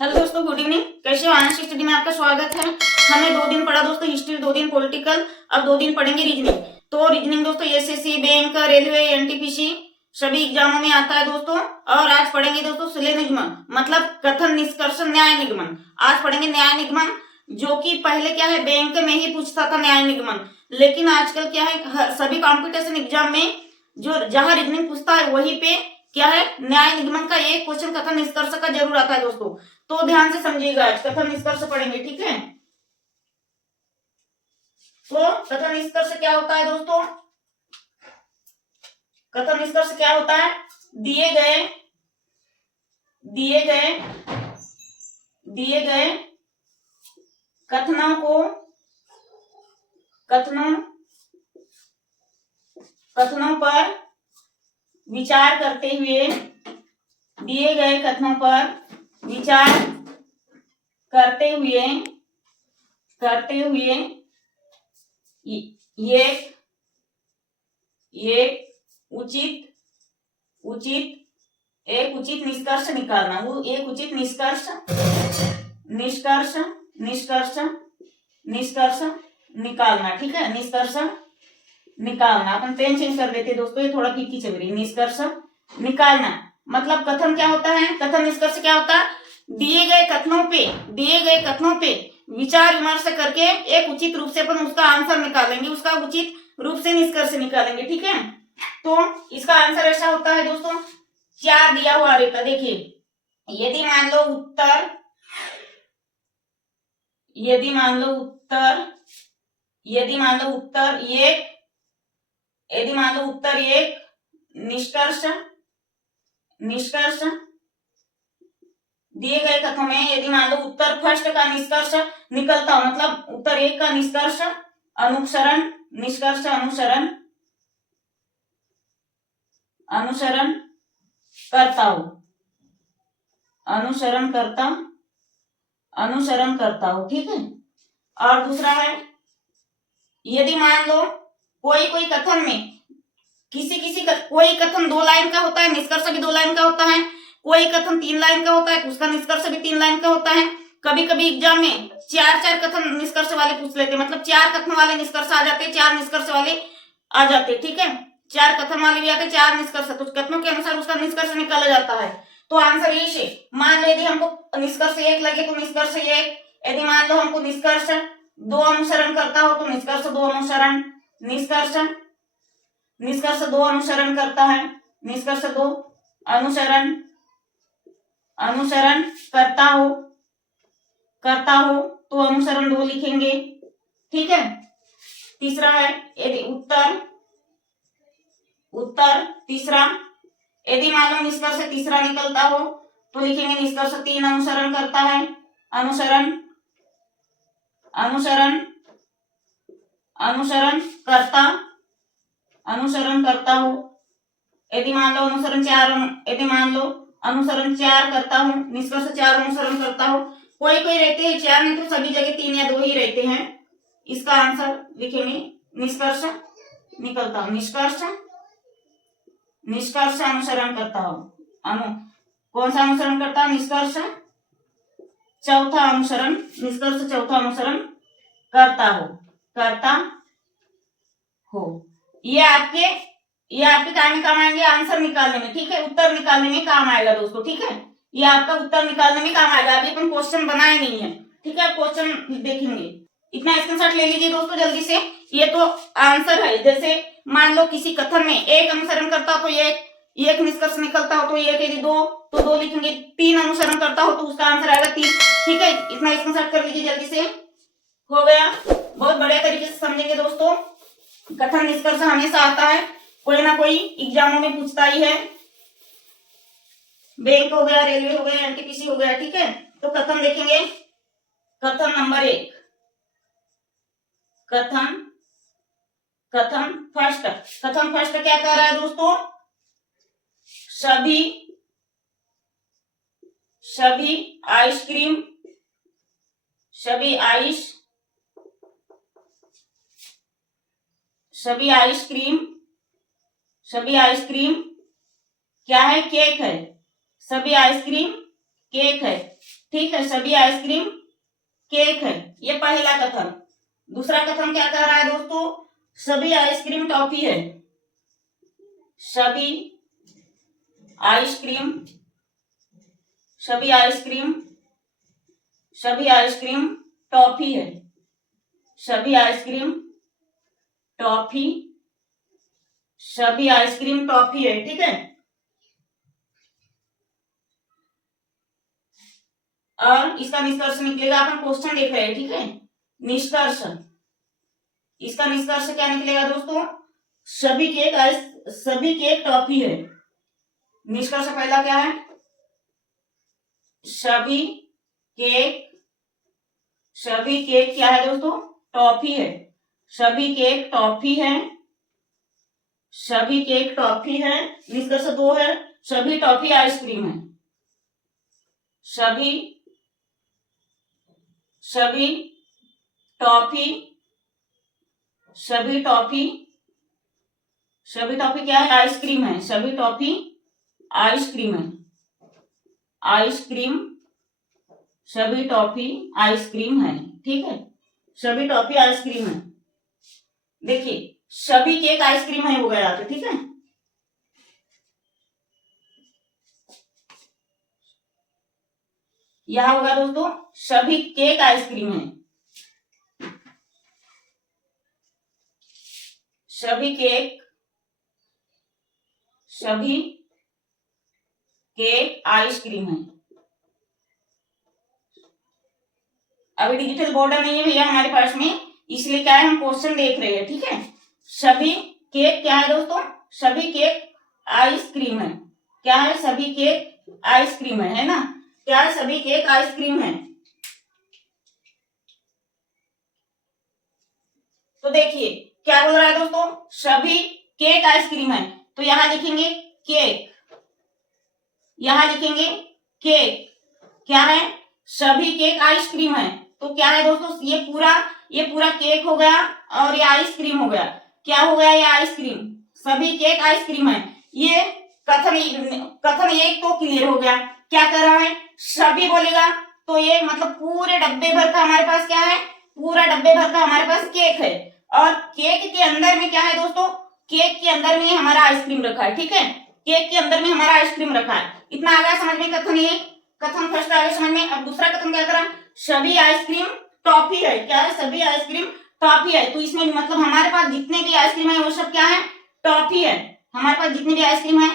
Hello दोस्तों, good evening. कैसे हो? आनंद स्टडी में आपका स्वागत है। हमने 2 दिन पढ़ा दोस्तों हिस्ट्री, 2 दिन पॉलिटिकल, अब 2 दिन पढ़ेंगे रीजनिंग। तो रीजनिंग दोस्तों एसएससी, बैंक, रेलवे, एनटीपीसी सभी एग्जामों में आता है दोस्तों। और आज पढ़ेंगे दोस्तों सुले निगमन, मतलब कथन, निष्कर्ष, न्याय निगमन। आज पढ़ेंगे न्याय निगमन, जो कि पहले क्या है बैंक में ही पूछता था न्याय निगमन, लेकिन आजकल क्या है सभी कॉम्पिटिशन एग्जाम में जो जहां रीजनिंग पूछता है वहीं पे क्या है न्याय निगमन का एक क्वेश्चन कथन निष्कर्ष का जरूर आता है दोस्तों। तो ध्यान से समझिएगा, आज कथन निष्कर्ष पढ़ेंगे, ठीक है। तो कथन निष्कर्ष क्या होता है दोस्तों? कथन निष्कर्ष क्या होता है? दिए गए कथनों को कथनों पर विचार करते हुए, दिए गए कथनों पर विचार करते हुए एक उचित निष्कर्ष निकालना। वो एक उचित निष्कर्ष निकालना, ठीक है। निष्कर्ष निकालना, अपन पेन चेंज कर देते दोस्तों, ये थोड़ा फीकी चल रही। निष्कर्ष निकालना मतलब कथन क्या होता है? कथन निष्कर्ष क्या होता है? दिए गए कथनों पे विचार विमर्श करके एक उचित रूप से अपन उसका आंसर निकालेंगे, उसका उचित रूप से निष्कर्ष निकालेंगे, ठीक है। तो इसका आंसर ऐसा होता है दोस्तों, क्या दिया हुआ रहता है देखिए। यदि मान लो उत्तर एक निष्कर्ष दिए गए कथनों में यदि मान लो उत्तर फर्स्ट का निष्कर्ष निकलता हो, मतलब उत्तर एक का निष्कर्ष अनुसरण करता हो, ठीक है। और दूसरा है, यदि मान लो कोई कथन में कोई कथन 2 लाइन का होता है, निष्कर्ष भी 2 लाइन का होता है। कोई कथन 3 लाइन का होता है, उसका निष्कर्ष भी 3 लाइन का होता है। कभी कभी एग्जाम में 4 कथन निष्कर्ष वाले पूछ लेते, मतलब 4 कथन वाले निष्कर्ष आ जाते, 4 निष्कर्ष वाले आ जाते, ठीक है। 4 कथन वाले भी आते, 4 निष्कर्ष, तो कथनों के अनुसार उसका निष्कर्ष निकाला जाता है। तो आंसर यही है। मान लो यदि हमको निष्कर्ष 1 लगे तो निष्कर्ष 1, यदि मान लो हमको निष्कर्ष 2 अनुसरण करता हो तो निष्कर्ष 2 अनुसरण करता है, निष्कर्ष 2 अनुसरण करता हो तो अनुसरण 2 लिखेंगे, ठीक है। तीसरा है, यदि उत्तर तीसरा, यदि मान लो निष्कर्ष तीसरा निकलता हो तो लिखेंगे निष्कर्ष 3 अनुसरण करता है, अनुसरण करता हो। यदि मान लो अनुसरण 4 करता हो, निष्कर्ष 4 अनुसरण करता हो। कोई रहते हैं 4, नहीं तो सभी जगह 3 या 2 ही रहते हैं। इसका आंसर लिखेंगे निष्कर्ष निकलता हो, निष्कर्ष अनुसरण करता हो। कौन सा अनुसरण करता है? निष्कर्ष चौथा अनुसरण करता हो। ये आपके काम में काम आएंगे आंसर निकालने में, ठीक है। उत्तर निकालने में काम आएगा दोस्तों, ठीक है। ये आपका उत्तर निकालने में काम आएगा। अभी अपन क्वेश्चन बनाए नहीं है, ठीक है। क्वेश्चन देखेंगे, इतना स्क्रीनशॉट ले लीजिए दोस्तों जल्दी से। ये तो आंसर है। जैसे मान लो किसी कथन में 1 अनुसरण करता हो तो एक निष्कर्ष निकलता हो तो 1, यदि 2 तो 2 लिखेंगे। 3 अनुसरण करता हो तो उसका आंसर आएगा 3, ठीक है। इतना स्क्रीनशॉट कर लीजिए जल्दी से। हो गया। बहुत बढ़िया तरीके से समझेंगे दोस्तों। कथन निष्कर्ष हमेशा आता है, कोई ना कोई एग्जामों में पूछता ही है। बैंक हो गया, रेलवे हो गया, एनटीपीसी हो गया, ठीक है। तो कथन देखेंगे। कथन नंबर 1, कथन फर्स्ट क्या कह रहा है दोस्तों? सभी आइसक्रीम क्या है? केक है। सभी आइसक्रीम केक है। ठीक है, सभी आइसक्रीम केक है, ये पहला कथन। दूसरा कथन क्या कह रहा है दोस्तों, सभी आइसक्रीम टॉफी है, सभी आइसक्रीम, सभी आइसक्रीम, सभी आइसक्रीम टॉफी है, सभी आइसक्रीम टॉफी, सभी आइसक्रीम टॉफी है, ठीक है। और इसका निष्कर्ष निकलेगा, अपन क्वेश्चन देख रहे हैं, ठीक है। निष्कर्ष, इसका निष्कर्ष क्या निकलेगा दोस्तों, सभी केक टॉफी है। निष्कर्ष पहला क्या है, सभी केक क्या है दोस्तों, टॉफी है, सभी केक टॉफी है, सभी केक टॉफी है। निष्कर्ष 2 है, सभी टॉफी आइसक्रीम है, सभी टॉफी, सभी टॉफी क्या है, आइसक्रीम है, सभी टॉफी आइसक्रीम है, आइसक्रीम, सभी टॉफी आइसक्रीम है, ठीक है, सभी टॉफी आइसक्रीम है। देखिए सभी केक आइसक्रीम है हो गया, तो ठीक है। यहां होगा दोस्तों, सभी केक आइसक्रीम है, सभी केक आइसक्रीम है। अभी डिजिटल बोर्डर नहीं है भैया हमारे पास में, इसलिए क्या है, हम क्वेश्चन देख रहे हैं, ठीक है। सभी केक क्या है दोस्तों, सभी केक आइसक्रीम है, क्या है, सभी केक आइसक्रीम है ना, क्या है, सभी केक आइसक्रीम है। तो देखिए क्या बोल रहा है दोस्तों, सभी केक आइसक्रीम है, तो यहां लिखेंगे केक, यहां लिखेंगे केक, क्या है, सभी केक आइसक्रीम है, तो क्या है दोस्तों, ये पूरा केक हो गया और ये आइसक्रीम हो गया, क्या हो गया, ये आइसक्रीम, सभी केक आइसक्रीम है। ये कथन एक तो क्लियर हो गया, क्या कर रहा है, सभी बोलेगा तो ये मतलब पूरे डब्बे भर का हमारे पास क्या है, पूरा डब्बे भर का हमारे पास केक है, और केक के अंदर में क्या है दोस्तों, केक के अंदर में हमारा आइसक्रीम रखा है, ठीक है, केक के अंदर में हमारा आइसक्रीम रखा है। इतना आ गया समझ में, कथन ये कथन फर्स्ट आ गया समझ में। अब दूसरा कथन क्या करा, सभी आइसक्रीम टॉफी है, क्या है, सभी आइसक्रीम टॉफी है, तो इसमें मतलब हमारे पास जितने भी आइसक्रीम है वो सब क्या है, टॉफी है, हमारे पास जितने भी आइसक्रीम है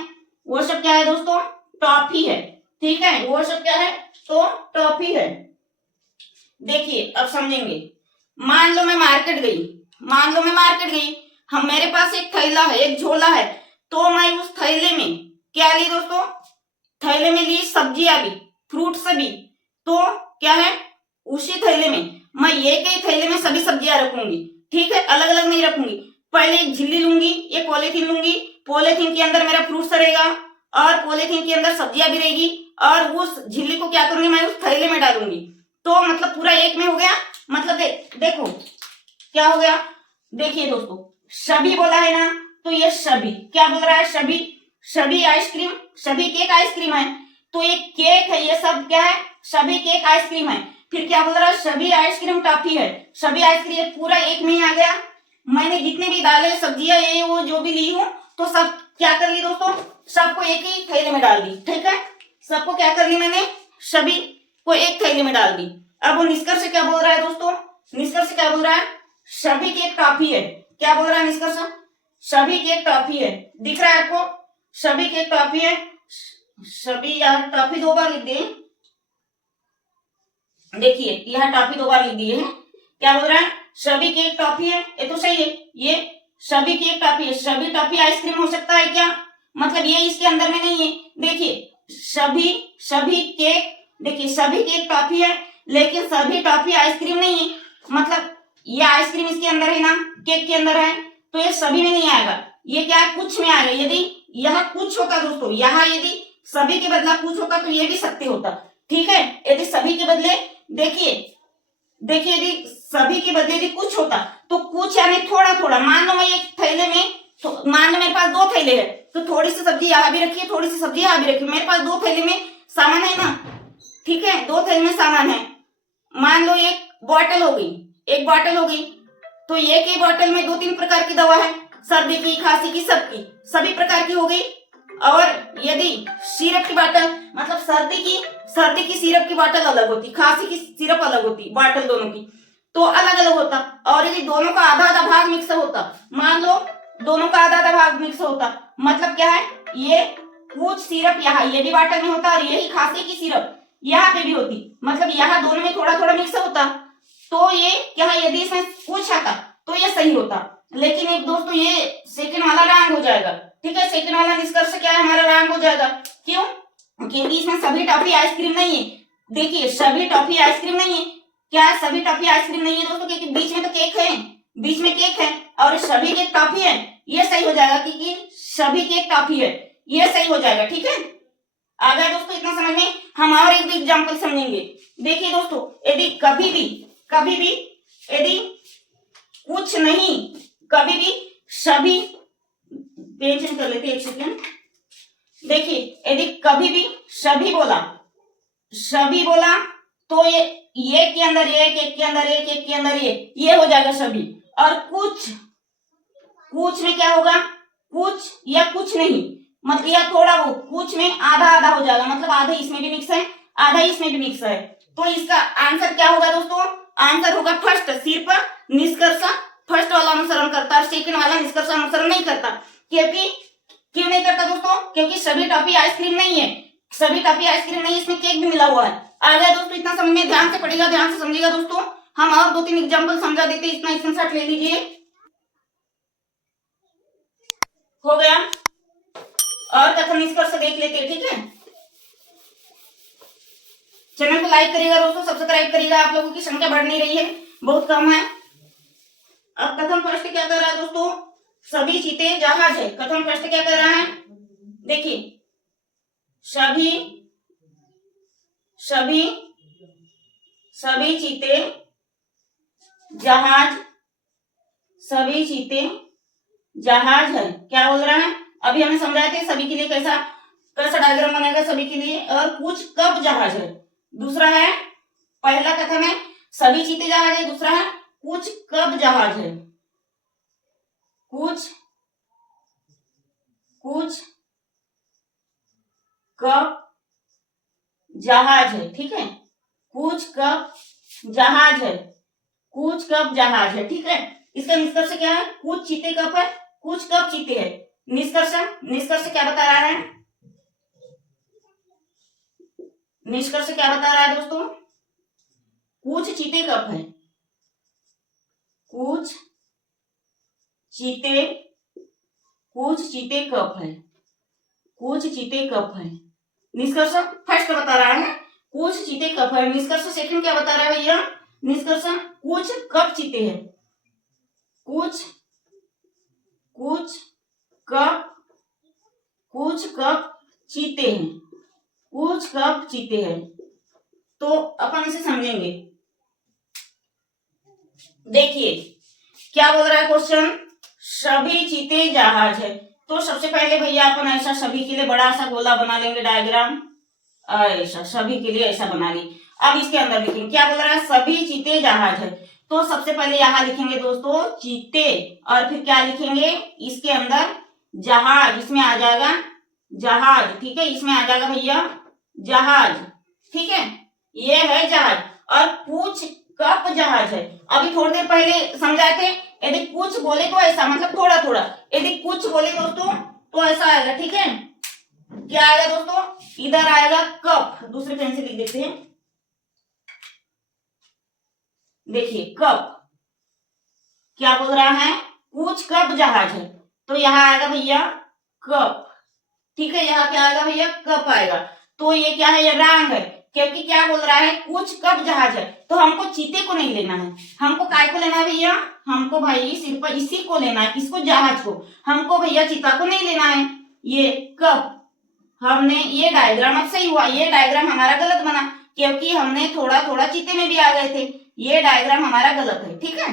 वो सब क्या है दोस्तों, टॉफी है, ठीक है, वो सब क्या है, तो टॉफी है। देखिए अब समझेंगे, मान लो मैं मार्केट गई, हम मेरे पास एक थैला है, एक झोला है, तो मैं उस थैले में क्या ली दोस्तों, थैले में ली सब्जियां भी, फ्रूट्स भी, तो क्या है, उसी थैले में मैं एक ही थैले में सभी सब्जियां रखूंगी, ठीक है, अलग अलग नहीं रखूंगी। पहले एक झिल्ली लूंगी, एक पॉलीथीन लूंगी, पॉलीथीन के अंदर मेरा फ्रूट्स रहेगा और पॉलीथीन के अंदर सब्जियां भी रहेगी, और उस झिल्ली को क्या करूंगी, मैं उस थैले में डालूंगी, तो मतलब पूरा एक में हो गया। मतलब देखो क्या हो गया, देखिए दोस्तों सभी बोला है ना, तो ये सभी क्या बोल रहा है, सभी आइसक्रीम, सभी केक आइसक्रीम है, तो ये केक है, ये सब क्या है, सभी केक आइसक्रीम है। फिर क्या बोल रहा है, सभी आइसक्रीम टॉफी है, सभी आइसक्रीम पूरा एक में ही आ गया। मैंने जितने भी दालें सब्जियां ये वो जो भी ली हूं, तो सब क्या कर ली दोस्तों, सबको एक ही थैले में डाल दी, ठीक है, सबको क्या कर ली मैंने, सभी को एक थैले में डाल दी। अब वो निष्कर्ष क्या बोल रहा है दोस्तों, निष्कर्ष क्या बोल रहा है, सभी केक टॉफी है, क्या बोल रहा है निष्कर्ष, सभी केक टॉफी है, दिख रहा है आपको, सभी केक टॉफी है, सभी, यार टॉफी 2 बार लिख दिए, देखिए यहाँ टॉफी 2 बार लिख दिए हैं, क्या बोल रहा है, सभी केक टॉफी है, ये तो सही है, ये सभी केक टॉफी है, सभी टॉफी आइसक्रीम हो सकता है क्या, मतलब ये इसके अंदर में नहीं है। देखिए सभी केक, देखिए सभी केक टॉफी है, लेकिन सभी टॉफी आइसक्रीम नहीं है, मतलब ये आइसक्रीम इसके अंदर है ना, केक के अंदर है, तो ये सभी में नहीं आएगा, ये क्या है, कुछ में आएगा। यदि यह कुछ होता दोस्तों, यहाँ यदि सभी के बदला कुछ होता तो ये भी सत्य होता, ठीक है, यदि सभी के बदले, देखिए यदि सभी के बदले यदि कुछ होता, तो कुछ यानी थोड़ा थोड़ा, मान लो मैं एक थैले में, तो मान लो मेरे पास 2 थैले है, तो थोड़ी सी सब्जी यहाँ भी रखी है, थोड़ी सी सब्जी यहाँ भी रखी है, मेरे पास 2 थैले में सामान है ना, ठीक है, 2 थैली में सामान है। मान लो एक बॉटल हो गई, एक बॉटल हो गई, तो एक ही बॉटल में 2-3 प्रकार की दवा है, सर्दी की, खांसी की, सबकी, सभी प्रकार की हो गई। और यदि सिरप की बॉटल, मतलब सर्दी की सिरप की बॉटल अलग होती, खांसी की सिरप अलग होती, बॉटल दोनों की, तो अलग अलग होता। और यदि दोनों का आधा आधा भाग मिक्स होता, मान लो दोनों का आधा आधा भाग मिक्स होता, मतलब क्या है, ये कुछ सिरप यहाँ ये भी बॉटल में होता और यही खांसी की सिरप यहाँ पे भी होती, मतलब यहाँ दोनों में थोड़ा थोड़ा मिक्स होता, तो ये क्या है, यदि इसमें कुछ आता तो ये सही होता। लेकिन एक दोस्तों ये सेकंड वाला रॉन्ग हो जाएगा, ठीक है, सेकंड वाला निष्कर्ष क्या है हमारा, रॉन्ग हो जाएगा। क्यों? क्योंकि इसमें सभी टॉफी आइसक्रीम नहीं है। देखिए सभी टॉफी आइसक्रीम नहीं है, क्या है, सभी टॉफी आइसक्रीम नहीं है दोस्तों, क्योंकि बीच में तो केक है, बीच में केक है, और सभी केक टॉफी है, ये सही हो जाएगा, क्योंकि सभी केक टॉफी है, ये सही हो जाएगा। ठीक है, आ गया दोस्तों इतना समझ में। हम और एक भी एग्जाम्पल समझेंगे। देखिए दोस्तों, यदि कभी भी यदि कुछ नहीं, कभी भी सभी, पेन चेंज कर लेते एक सेकेंड। देखिए यदि कभी भी सभी बोला तो ये के अंदर एक, एक के अंदर एक, एक के अंदर ये हो जाएगा सभी। और कुछ में क्या होगा, कुछ या कुछ नहीं, मतलब या थोड़ा वो, कुछ में आधा आधा हो जाएगा, मतलब आधा इसमें भी मिक्स है, आधा इसमें भी मिक्स है। तो इसका आंसर क्या होगा दोस्तों, आंसर होगा फर्स्ट, सिर्फ निष्कर्ष फर्स्ट वाला अनुसरण करता है, सेकंड वाला निष्कर्ष अनुसरण नहीं करता। क्यों नहीं करता दोस्तों, क्योंकि सभी टॉफी आइसक्रीम नहीं है, सभी टॉफी आइसक्रीम नहीं, इसमें केक भी मिला हुआ है। आ गया दोस्तों इतना समझ में, ध्यान से पढ़ेगा, ध्यान से समझेगा दोस्तों। हम और 2-3 एग्जाम्पल समझा देते, इतना स्क्रीनशॉट ले लीजिए। हो गया, और कथन निष्कर्ष देख लेते हैं। ठीक है, चैनल को लाइक करिएगा दोस्तों, सब्सक्राइब करिएगा, आप लोगों की संख्या बढ़ नहीं रही है, बहुत कम है। अब कथन फर्स्ट क्या कर रहा है दोस्तों, सभी चीते जहाज है। कथन फर्स्ट क्या कर रहा है, देखिए सभी चीते जहाज, सभी चीते जहाज है। क्या बोल रहा है, अभी हमने समझाया थे सभी के लिए कैसा डायग्राम बनेगा सभी के लिए। और कुछ कब जहाज है, दूसरा है, पहला कथन है सभी चीते जहाज है, दूसरा है कुछ कब जहाज है, कुछ कब जहाज है। ठीक है, कुछ कब जहाज है, कुछ कब जहाज है। ठीक है, इसका निष्कर्ष क्या है, कुछ चीते कब है, कुछ कब चीते है। निष्कर्ष क्या बता रहा है, निष्कर्ष क्या बता रहा है दोस्तों, कुछ चीते कब है, कुछ चीते कब है, कुछ चीते कब है। निष्कर्ष फर्स्ट बता रहा है कुछ चीते कब है, निष्कर्ष सेकंड क्या बता रहा है भैया, निष्कर्ष कुछ कब चीते हैं, कुछ कब चीते हैं, कुछ कब चीते हैं। तो अपन इसे समझेंगे। देखिए क्या बोल रहा है क्वेश्चन, सभी चीते जहाज है। तो सबसे पहले भैया अपन ऐसा सभी के लिए बड़ा सा गोला बना लेंगे, डायग्राम ऐसा सभी के लिए ऐसा बना ली। अब इसके अंदर लिखेंगे, क्या बोल रहा है, सभी चीते जहाज है। तो सबसे पहले यहाँ लिखेंगे दोस्तों चीते, और फिर क्या लिखेंगे, इसके अंदर जहाज, इसमें आ जाएगा जहाज। ठीक है, इसमें आ जाएगा भैया जहाज। ठीक है, ये है जहाज। और कुछ कब जहाज है, अभी थोड़ी देर पहले समझाए थे, यदि कुछ बोले तो ऐसा, मतलब थोड़ा थोड़ा, यदि कुछ बोले दोस्तों तो ऐसा आएगा। ठीक है, क्या आएगा दोस्तों, इधर आएगा कप, दूसरे पेन से लिख देते हैं। देखिए कप क्या बोल रहा है, कुछ कब जहाज है, तो यहाँ आएगा भैया कप। ठीक है, यहाँ क्या आएगा भैया, कप आएगा। तो ये क्या है, ये रॉन्ग है, क्योंकि क्या बोल रहा है, कुछ कब जहाज है, तो हमको चीते को नहीं लेना है, हमको काय को लेना है भैया, हमको भाई सिर्फ इसी को लेना है, किसको, जहाज को, हमको भैया चीता को नहीं लेना है। ये कब हमने, ये डायग्राम अब सही हुआ, ये डायग्राम हमारा गलत बना, क्योंकि हमने थोड़ा थोड़ा चीते में भी आ गए थे, ये डायग्राम हमारा गलत है। ठीक है,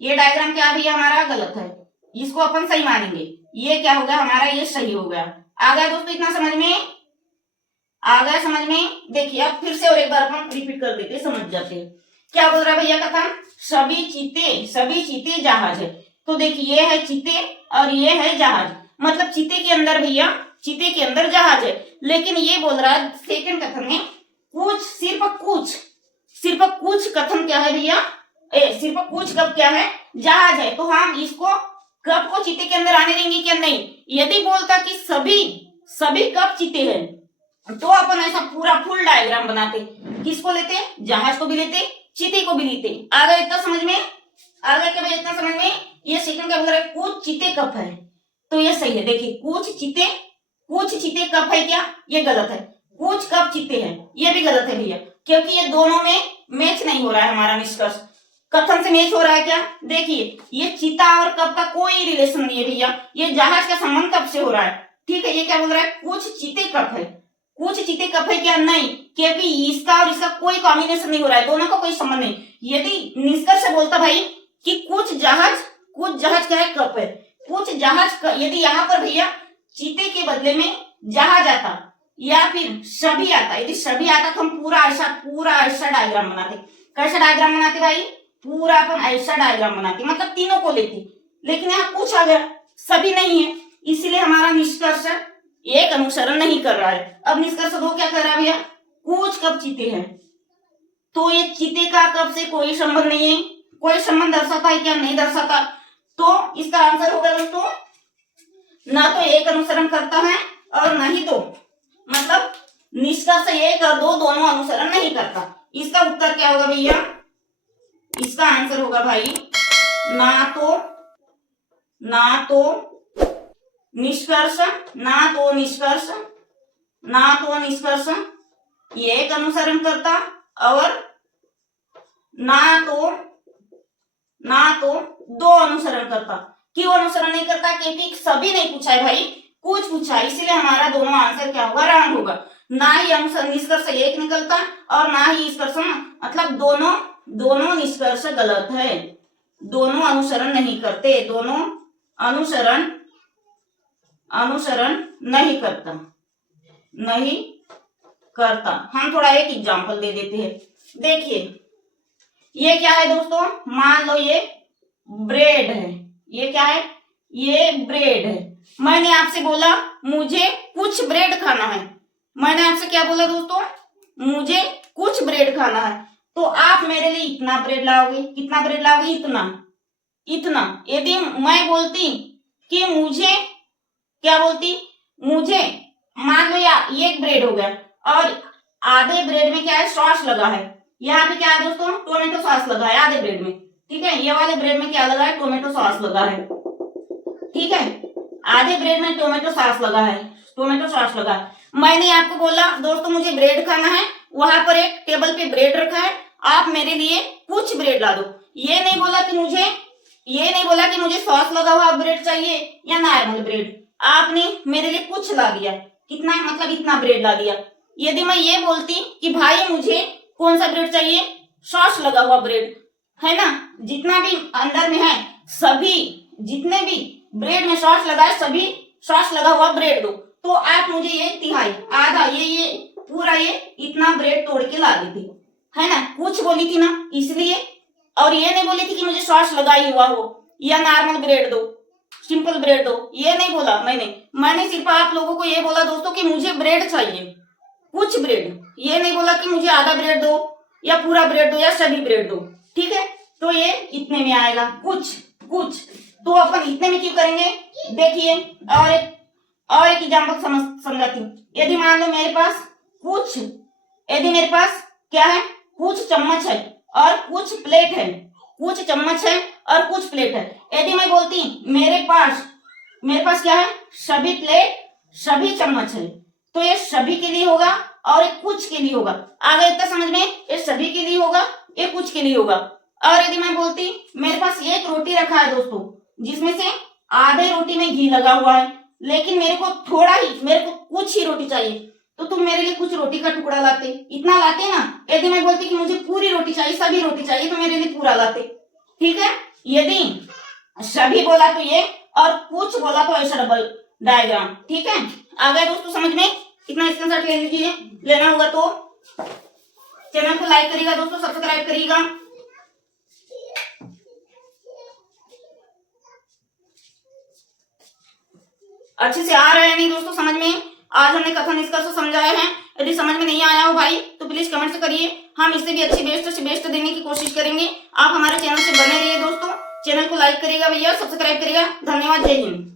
ये डायग्राम क्या भैया हमारा गलत है, इसको अपन सही मानेंगे। ये क्या हो गया हमारा, ये सही हो गया। आ गया दोस्तों इतना समझ में। आ गया समझ में? देखिए अब फिर से और एक बार अपन रिपीट कर देते, समझ जाते हैं क्या बोल रहा है भैया कथन। सभी चीते जहाज है। तो देखिए ये है चीते और ये है जहाज, मतलब चीते के अंदर भैया, चीते के अंदर जहाज है। लेकिन ये बोल रहा है सेकंड कथन में सिर्फ कुछ कथन क्या है भैया, सिर्फ कुछ कप क्या है, जहाज है। तो हम इसको कप को चीते के अंदर आने देंगे क्या? नहीं। यदि बोलता कि सभी कप चीते हैं तो अपन ऐसा पूरा फुल डायग्राम बनाते, किसको लेते, जहाज को भी लेते, चीते को भी लेते। आ गया इतना समझ में? आ गया क्या भैया इतना समझ में? ये सेकंड क्या बोल रहा है, कुछ चीते कप है, तो ये सही है। देखिए कुछ चीते कप है क्या? ये गलत है। कुछ कप चीते हैं, ये भी गलत है भैया, क्योंकि ये दोनों में मैच नहीं हो रहा है। हमारा निष्कर्ष कथन से मैच हो रहा है क्या? देखिए ये चीता और कप का कोई रिलेशन नहीं है भैया, ये जहाज का संबंध कब से हो रहा है। ठीक है, ये क्या बोल रहा है, कुछ चीते कप है। कुछ चीते कप है क्या? नहीं, क्योंकि इसका और इसका कोई कॉम्बिनेशन नहीं हो रहा है, दोनों का कोई संबंध नहीं। यदि निष्कर्ष से बोलता भाई कि कुछ जहाज क्या है, कप है, कुछ जहाज यदि यहाँ पर भैया चीते के बदले में जहाज आता या फिर सभी आता, यदि सभी आता तो हम पूरा ऐसा डायग्राम बनाते। कैसा डायग्राम बनाते भाई? पूरा अपन ऐसा डायग्राम बनाते, मतलब तीनों को लेते। लेकिन यहाँ कुछ आ गया, सभी नहीं है, इसीलिए हमारा निष्कर्ष एक अनुसरण नहीं कर रहा है। अब निष्कर्ष दो क्या कर रहा है भैया, कुछ कप चीते हैं, तो ये चीते का कप से कोई संबंध नहीं है। कोई संबंध दर्शाता है क्या? नहीं दर्शाता। तो इसका आंसर होगा दोस्तों, ना तो एक अनुसरण करता है और ना ही दो, मतलब निष्कर्ष एक और दो दोनों अनुसरण नहीं करता। इसका उत्तर क्या होगा भैया? इसका आंसर होगा भाई ना तो निष्कर्ष ये एक अनुसरण करता और ना तो दो अनुसरण करता। क्यों अनुसरण नहीं करता? क्योंकि सभी नहीं पूछा है भाई, कुछ पूछा है, इसलिए हमारा दोनों आंसर क्या होगा, रॉन्ग होगा। ना ही अनुसरण निष्कर्ष एक निकलता और ना ही निष्कर्ष, मतलब दोनों निष्कर्ष गलत है। दोनों अनुसरण नहीं करते, दोनों अनुसरण नहीं करता। हम थोड़ा एक एग्जांपल दे देते हैं। देखिए ये क्या है दोस्तों, मान लो ये ब्रेड है। ये क्या है? ये ब्रेड है। मैंने आपसे बोला मुझे कुछ ब्रेड खाना है। मैंने आपसे क्या बोला दोस्तों? मुझे कुछ ब्रेड खाना है। तो आप मेरे लिए इतना ब्रेड लाओगे। कितना ब्रेड लाओगे? इतना। यदि मैं बोलती कि मुझे, क्या बोलती, मुझे, मान लो ये एक ब्रेड हो गया और आधे ब्रेड में क्या है, सॉस लगा है। यहाँ पे क्या है दोस्तों, टोमेटो सॉस लगा है आधे ब्रेड में। ठीक है, ये वाले ब्रेड में क्या लगा है, टोमेटो सॉस लगा है। ठीक है, आधे ब्रेड में टोमेटो सॉस लगा है। मैंने आपको बोला दोस्तों मुझे ब्रेड खाना है, वहां पर एक टेबल पे ब्रेड रखा है, आप मेरे लिए कुछ ब्रेड ला दो। ये नहीं बोला कि मुझे सॉस लगा हुआ ब्रेड चाहिए या नॉर्मल ब्रेड, आपने मेरे लिए कुछ ला दिया। कितना, मतलब इतना ब्रेड ला दिया। यदि मैं ये बोलती कि भाई मुझे कौन सा ब्रेड चाहिए, सॉस लगा हुआ ब्रेड, है ना, जितना भी अंदर में है सभी, जितने भी ब्रेड में सॉस लगा है सभी सॉस लगा हुआ ब्रेड दो। तो आप मुझे ये तिहाई, आधा, ये पूरा ये इतना ब्रेड तोड़ के ला देती, है ना, कुछ बोली थी ना इसलिए। और ये नहीं बोली थी कि मुझे सॉस लगाई हुआ हो या नॉर्मल ब्रेड दो, सिंपल ब्रेड दो, ये नहीं बोला मैंने सिर्फ आप लोगों को ये बोला दोस्तों कि मुझे ब्रेड चाहिए, कुछ ब्रेड। ये नहीं बोला कि मुझे आधा ब्रेड दो या पूरा ब्रेड दो या सभी ब्रेड दो। ठीक है, तो ये इतने में आएगा, कुछ। तो अपन इतने में क्यों करेंगे? देखिए और एक एग्जाम्पल समझाती हूँ। यदि मान लो मेरे पास क्या है, कुछ चम्मच है और कुछ प्लेट है। कुछ चम्मच है और कुछ प्लेट है। यदि मैं बोलती मेरे पास क्या है, सभी प्लेट सभी चम्मच है, तो ये सभी के लिए होगा और ये कुछ के लिए होगा। आगे इतना समझ में, ये सभी के लिए होगा, ये कुछ के लिए होगा। और यदि मैं बोलती मेरे पास एक रोटी रखा है दोस्तों, जिसमें से आधे रोटी में घी लगा हुआ है, लेकिन मेरे को कुछ ही रोटी चाहिए, तो तुम मेरे लिए कुछ रोटी का टुकड़ा लाते, इतना लाते ना। यदि मैं बोलती कि मुझे पूरी रोटी चाहिए, सभी रोटी चाहिए, तो मेरे लिए पूरा लाते। ठीक है, यदि सभी बोला तो ये और कुछ बोला तो ऐसा डबल डायग्राम। ठीक है, आ गया दोस्तों समझ में? इतना स्क्रीनशॉट ले लीजिए। लेना होगा तो चैनल को लाइक करिएगा दोस्तों, सब्सक्राइब करिएगा। अच्छे से आ रहे हैं नहीं दोस्तों समझ में? आज हमने कथन निष्कर्ष समझाए हैं। यदि समझ में नहीं आया हो भाई तो प्लीज कमेंट करिए, हम इससे भी अच्छी बेस्ट से बेस्ट देने की कोशिश करेंगे। आप हमारे चैनल से बने रहिए दोस्तों, चैनल को लाइक करिएगा भैया, सब्सक्राइब करिएगा। धन्यवाद, जय हिंद।